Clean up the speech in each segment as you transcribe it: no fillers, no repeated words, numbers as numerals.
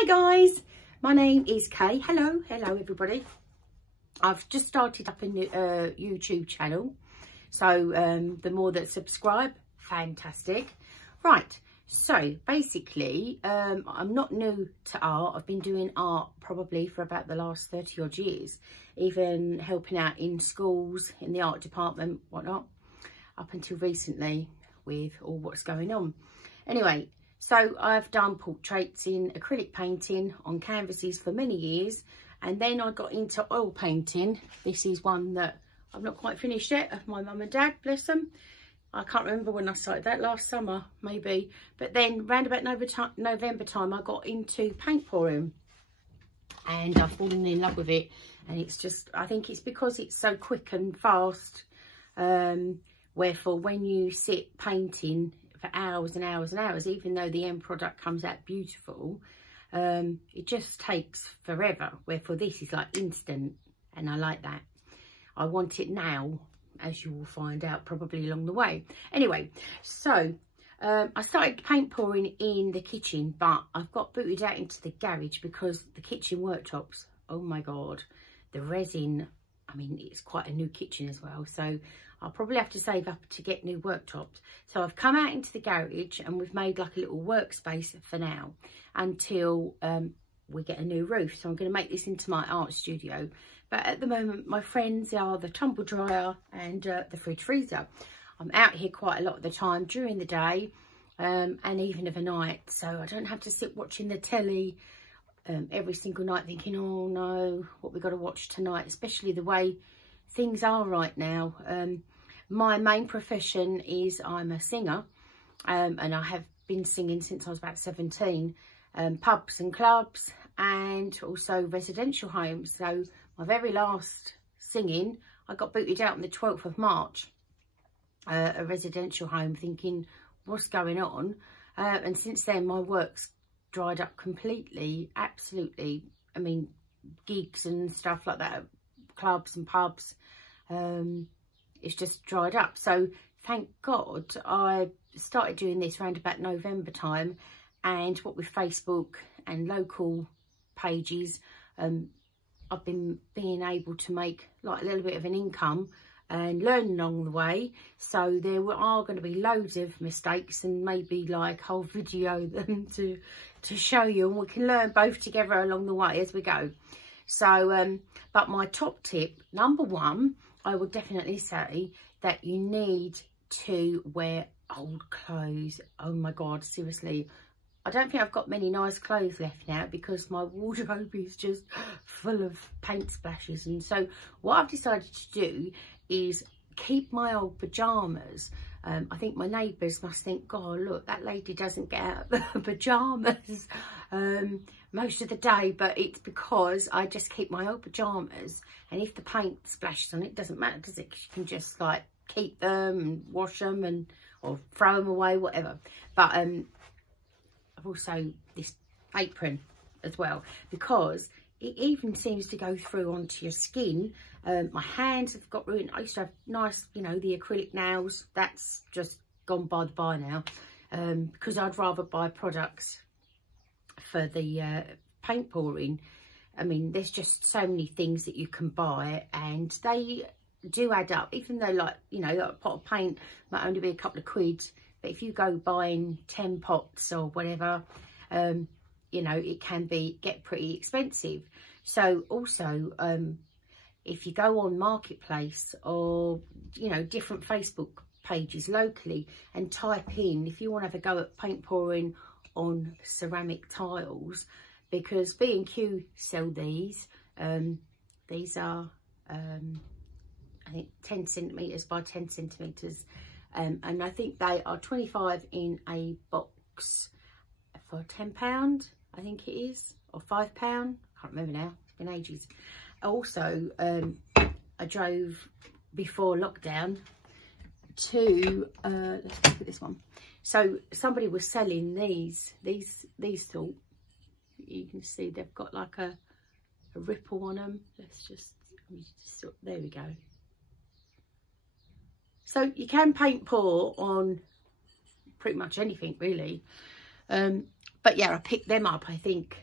Hi guys, my name is Kay. Hello everybody. I've just started up a new YouTube channel, so the more that subscribe, fantastic. Right, so basically I'm not new to art. I've been doing art probably for about the last 30 odd years, even helping out in schools in the art department, whatnot, up until recently with all what's going on. Anyway, so I've done portraits in acrylic painting on canvases for many years, and then I got into oil painting. This is one that I've not quite finished yet, of my mum and dad, bless them. I can't remember when I started that, last summer maybe, but then round about November time I got into paint pouring, and I've fallen in love with it. And it's just, I think it's because it's so quick and fast, wherefore when you sit painting for hours and hours and hours, even though the end product comes out beautiful, it just takes forever, wherefore this is like instant, and I like that. I want it now, as you will find out probably along the way. Anyway, so I started paint pouring in the kitchen, but I've got booted out into the garage because the kitchen worktops, oh my god, the resin, I mean, it's quite a new kitchen as well, so I'll probably have to save up to get new worktops. So I've come out into the garage and we've made like a little workspace for now until we get a new roof. So I'm going to make this into my art studio. But at the moment, my friends are the tumble dryer and the fridge freezer. I'm out here quite a lot of the time during the day and even of a night. So I don't have to sit watching the telly every single night thinking, oh no, what we got to watch tonight, especially the way things are right now. My main profession is I'm a singer, and I have been singing since I was about 17, pubs and clubs and also residential homes. So my very last singing, I got booted out on the 12th of March, a residential home, thinking what's going on, and since then my work's dried up completely, absolutely. I mean, gigs and stuff like that, clubs and pubs, it's just dried up. So thank God I started doing this around about November time, and what with Facebook and local pages, I've been being able to make like a little bit of an income and learn along the way. So there are going to be loads of mistakes and maybe like whole video them to show you, and we can learn both together along the way as we go. So but my top tip, number one, I would definitely say that you need to wear old clothes. Oh my god, seriously, I don't think I've got many nice clothes left now because my wardrobe is just full of paint splashes. And so what I've decided to do is keep my old pyjamas. I think my neighbours must think, God, look, that lady doesn't get out of the pyjamas most of the day, but it's because I just keep my old pyjamas, and if the paint splashes on it, doesn't matter, does it? 'Cause you can just like keep them and wash them and or throw them away, whatever. But I've also this apron as well, because it even seems to go through onto your skin. My hands have got ruined. I used to have nice, you know, the acrylic nails. That's just gone by the by now, because I'd rather buy products for the paint pouring. I mean, there's just so many things that you can buy, and they do add up, even though, like, you know, like a pot of paint might only be a couple of quid, but if you go buying 10 pots or whatever, you know, it can get pretty expensive. So also, if you go on Marketplace or, you know, different Facebook pages locally and type in, if you want to have a go at paint pouring on ceramic tiles, because B&Q sell these. These are, I think 10 centimetres by 10 centimetres. And I think they are 25 in a box for £10, I think it is, or £5. I can't remember now, it's been ages. Also, I drove before lockdown to, let's look at this one. So somebody was selling these sort. You can see they've got like a ripple on them. Let's just there we go. So you can paint pour on pretty much anything really. But yeah, I picked them up, I think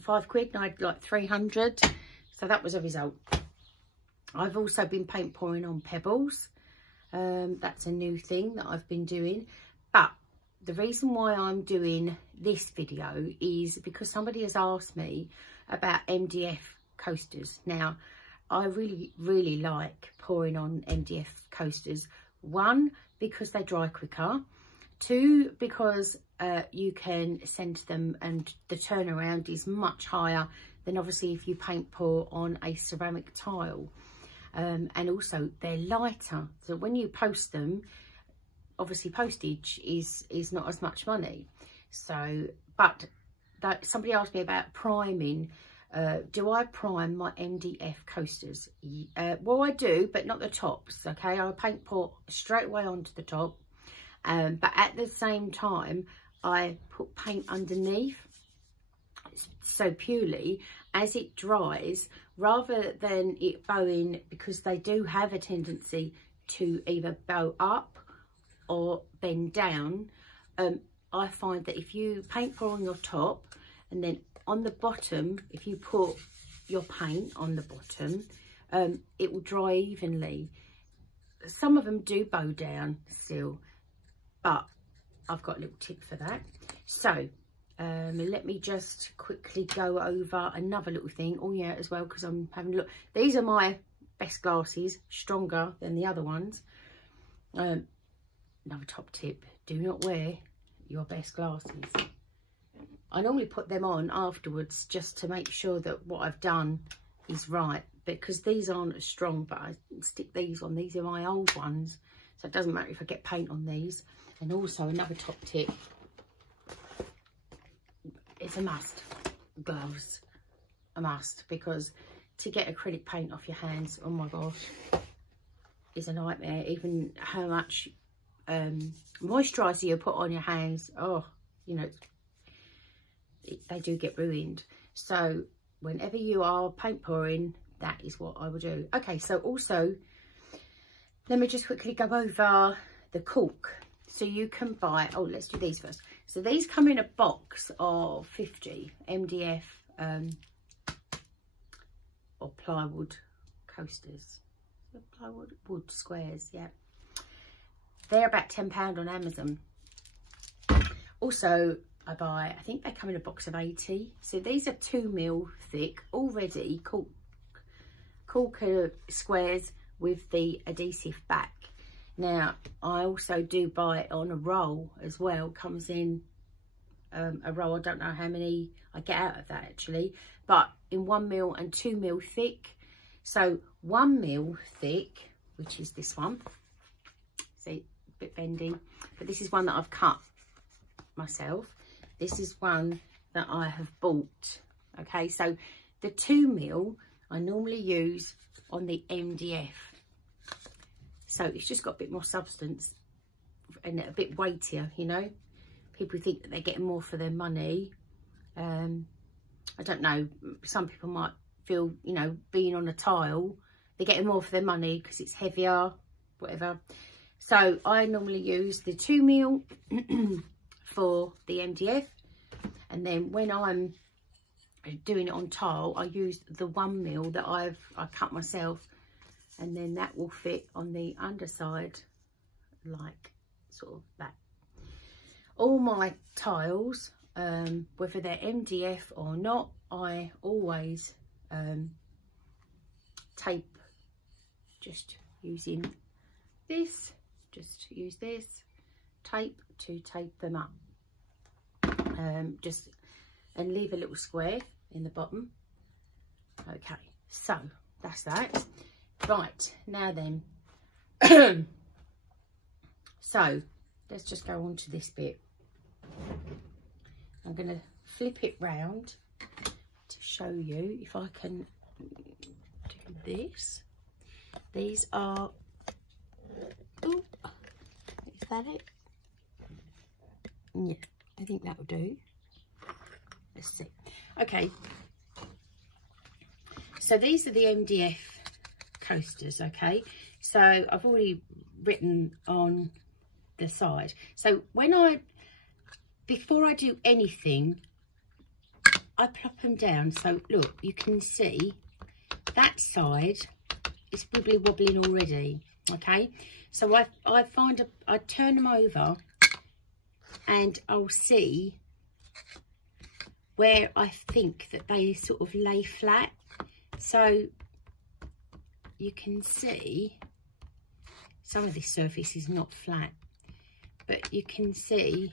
for £5 and I had like 300. So that was a result. I've also been paint pouring on pebbles. That's a new thing that I've been doing. But the reason why I'm doing this video is because somebody has asked me about MDF coasters. Now, I really like pouring on MDF coasters. One, because they dry quicker. Two, because you can send them and the turnaround is much higher than obviously if you paint pour on a ceramic tile. And also they're lighter, so when you post them, obviously postage is not as much money. So, but that somebody asked me about priming. Do I prime my MDF coasters? Well, I do, but not the tops. Okay, I paint pour straight away onto the top, but at the same time I put paint underneath, so purely as it dries, rather than it bowing, because they do have a tendency to either bow up or bend down. I find that if you paint pour on your top and then on the bottom, if you put your paint on the bottom, it will dry evenly. Some of them do bow down still, but I've got a little tip for that. So let me just quickly go over another little thing. Oh yeah, as well, because I'm having a look. These are my best glasses, stronger than the other ones. Another top tip, do not wear your best glasses. I normally put them on afterwards just to make sure that what I've done is right, because these aren't as strong, but I stick these on. These are my old ones, so it doesn't matter if I get paint on these. And also another top tip, it's a must, gloves, a must, because to get acrylic paint off your hands, oh my gosh, is a nightmare. Even how much moisturiser you put on your hands, oh, you know, they do get ruined. So whenever you are paint pouring, that is what I will do. Okay, so also let me just quickly go over the cork. So you can buy, oh, let's do these first. So these come in a box of 50 MDF or plywood coasters. Plywood wood squares, yeah. They're about £10 on Amazon. Also, I buy, I think they come in a box of 80. So these are 2mm thick, already cork squares with the adhesive back. Now, I also do buy it on a roll as well. Comes in a roll. I don't know how many I get out of that actually, but in 1mm and 2mm thick. So 1mm thick, which is this one. See, a bit bendy, but this is one that I've cut myself. This is one that I have bought. Okay, so the 2mm I normally use on the MDF. So it's just got a bit more substance and a bit weightier, you know. People think that they're getting more for their money. I don't know, some people might feel, you know, being on a tile, they're getting more for their money because it's heavier, whatever. So I normally use the 2mm for the MDF, and then when I'm doing it on tile, I use the 1mm that I cut myself, and then that will fit on the underside like sort of that. All my tiles, whether they're MDF or not, I always tape, just using this, just use this tape to tape them up, just, and leave a little square in the bottom. Okay, so that's that. Right, now then, so let's just go on to this bit. I'm going to flip it round to show you if I can do this. These are, ooh, is that it? Yeah, I think that will do. Let's see. Okay, so these are the MDF coasters. Okay, so I've already written on the side. So when before I do anything, I plop them down. So look, you can see that side is wibbly wobbling already. Okay, so I turn them over and I'll see where I think that they sort of lay flat. So you can see some of this surface is not flat, but you can see,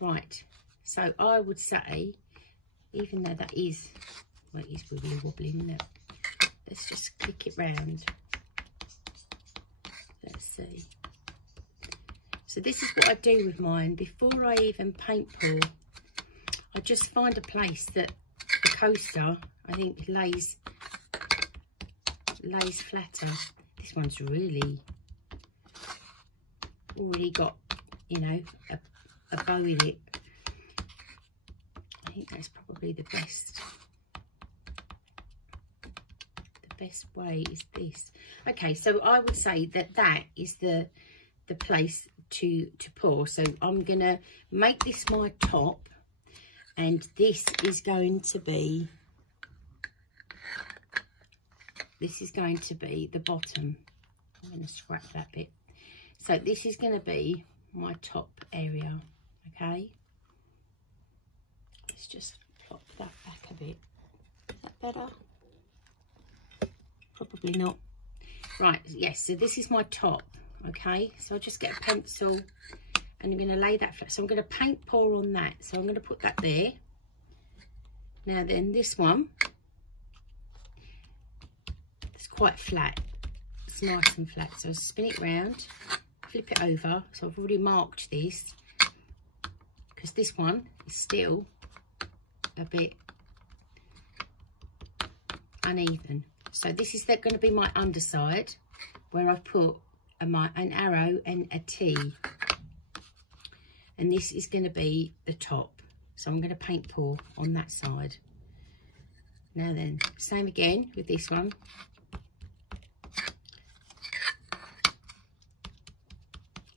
right, so I would say, even though that is, well, it is wibbly wobbling, isn't it? Let's just click it round. Let's see. So this is what I do with mine. Before I even paint pour, I just find a place that the coaster, I think, lays flatter. This one's really already got, you know, a bow in it. I think that's probably the best. The best way is this. Okay, so I would say that that is the place to pour. So I'm gonna make this my top, and this is going to be the bottom. I'm going to scrap that bit. So this is going to be my top area. Okay, let's just plop that back a bit. Is that better? Probably not. Right, yes, so this is my top. Okay, so I'll just get a pencil and I'm going to lay that flat. So I'm going to paint pour on that. So I'm going to put that there. Now then, this one, it's quite flat. It's nice and flat. So I'll spin it round, flip it over. So I've already marked this because this one is still a bit uneven. So this is going to be my underside, where I've put an arrow and a T, and this is going to be the top. So I'm going to paint pour on that side. Now then, same again with this one.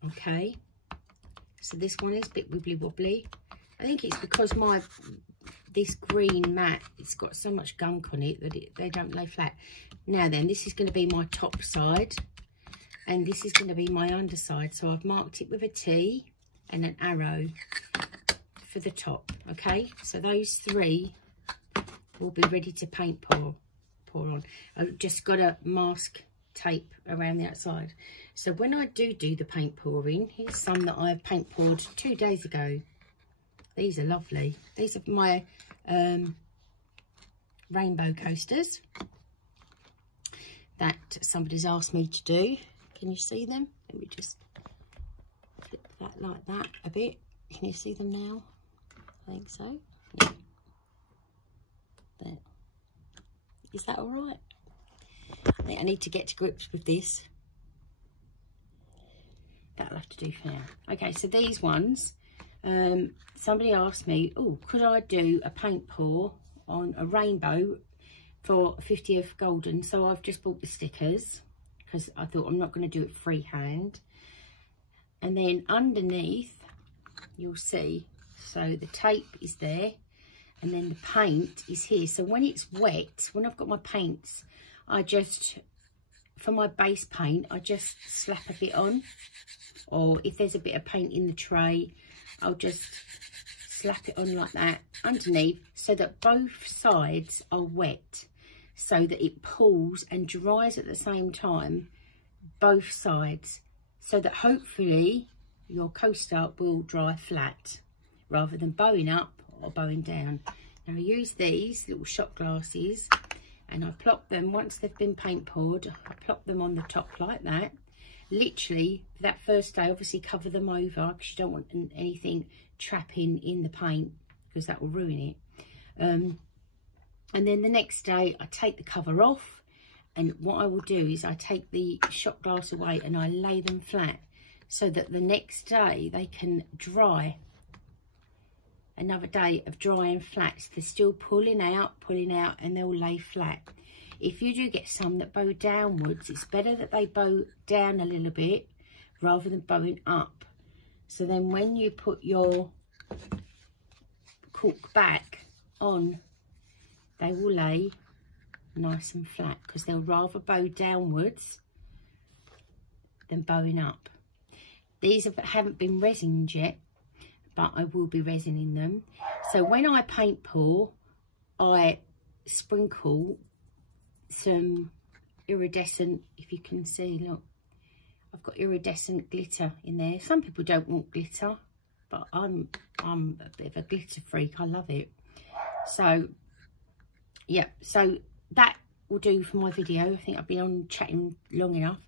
Okay, so this one is a bit wibbly wobbly. I think it's because this green mat, it's got so much gunk on it that they don't lay flat. Now then, this is going to be my top side, and this is going to be my underside. So I've marked it with a T and an arrow for the top. Okay, so those three will be ready to paint pour on. I've just got a mask tape around the outside. So when I do the paint pouring, here's some that I've paint poured 2 days ago. These are lovely. These are my rainbow coasters that somebody's asked me to do. Can you see them? Let me just flip that like that a bit. Can you see them now? I think so. Yeah. There. Is that all right? I think I need to get to grips with this. That'll have to do for now. Okay, so these ones, somebody asked me, oh, could I do a paint pour on a rainbow for 50th golden? So I've just bought the stickers because I thought I'm not going to do it freehand. And then underneath, you'll see, so the tape is there and then the paint is here. So when it's wet, when I've got my paints, I just, for my base paint, I just slap a bit on. Or if there's a bit of paint in the tray, I'll just slap it on like that underneath so that both sides are wet, so that it pulls and dries at the same time, both sides, so that hopefully your coaster will dry flat rather than bowing up or bowing down. Now I use these little shot glasses and I plop them, once they've been paint poured, I plop them on the top like that. Literally, for that first day, obviously cover them over because you don't want anything trapping in the paint because that will ruin it. And then the next day, I take the cover off, and what I will do is I take the shot glass away and I lay them flat so that the next day they can dry. Another day of drying flat, so they're still pulling out, and they'll lay flat. If you do get some that bow downwards, it's better that they bow down a little bit rather than bowing up. So then when you put your torque back on, they will lay nice and flat, because they'll rather bow downwards than bowing up. These haven't been resined yet, but I will be resining them. So when I paint pour, I sprinkle some iridescent, if you can see, look, I've got iridescent glitter in there. Some people don't want glitter, but I'm a bit of a glitter freak. I love it. So yeah, so that will do for my video. I think I've been on chatting long enough.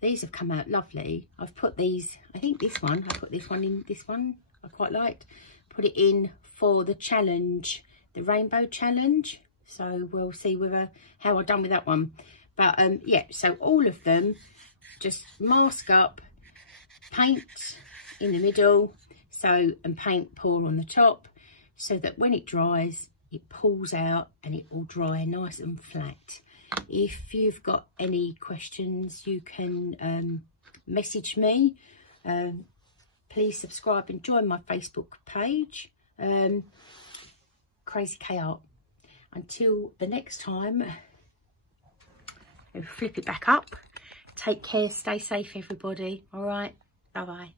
These have come out lovely. I've put these, I think this one, I put this one in, this one I quite liked. Put it in for the challenge, the rainbow challenge. So we'll see whether how I've done with that one. But yeah, so all of them, just mask up, paint in the middle, so, and paint pour on the top, so that when it dries, it pulls out and it will dry nice and flat. If you've got any questions, you can message me. Please subscribe and join my Facebook page, Crazy K Art. Until the next time, flip it back up. Take care, stay safe everybody. All right, bye bye.